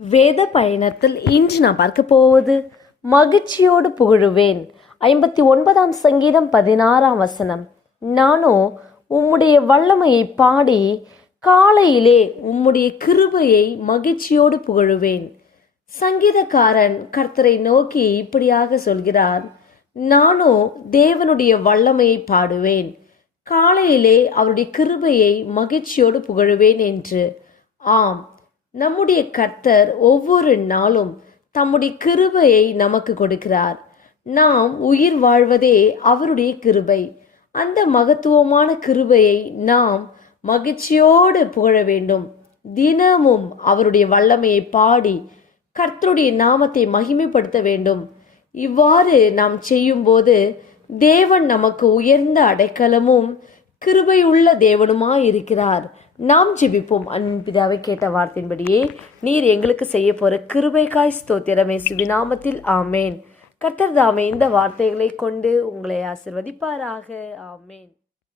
வேத பயணத்தில் இன்று நான் பார்க்க போவது மகிழ்ச்சியோடு புகழுவேன். 59ஆம் சங்கீதம் 16ஆம் வசனம். நானோ உம்முடைய வல்லமையை பாடி காலையிலே உம்முடைய கிருபையை மகிழ்ச்சியோடு புகழுவேன். சங்கீதக்காரன் கர்த்தரை நோக்கி இப்படியாக சொல்கிறார், நானோ தேவனுடைய வல்லமையை பாடுவேன், காலையிலே அவருடைய கிருபையை மகிழ்ச்சியோடு புகழுவேன் என்று. ஆம், நம்முடைய கர்த்தர் ஒவ்வொரு நாளும் தம்முடைய கிருபையை நமக்கு கொடுக்கிறார். நாம் உயிர் வாழ்வதே அவருடைய கிருபை. அந்த மகத்துவமான கிருபையை நாம் மகிழ்ச்சியோடு புகழ வேண்டும். தினமும் அவருடைய வல்லமையை பாடி கர்த்தருடைய நாமத்தை மகிமைப்படுத்த வேண்டும். இவ்வாறு நாம் செய்யும்போது தேவன் நமக்கு உயர்ந்த அடைக்கலமும் கிருபையுள்ள தேவனுமாய் இருக்கிறார். நாம் ஜெபிப்போம். அன்பின் பிதாவே, கேட்ட வார்த்தையின்படியே நீர் எங்களுக்கு செய்ய போற கிருபைக்காய் ஸ்தோத்திரம். இயேசுவின் நாமத்தில் ஆமேன். கர்த்தர் தாமே இந்த வார்த்தைகளை கொண்டு உங்களை ஆசீர்வதிப்பாராக. ஆமேன்.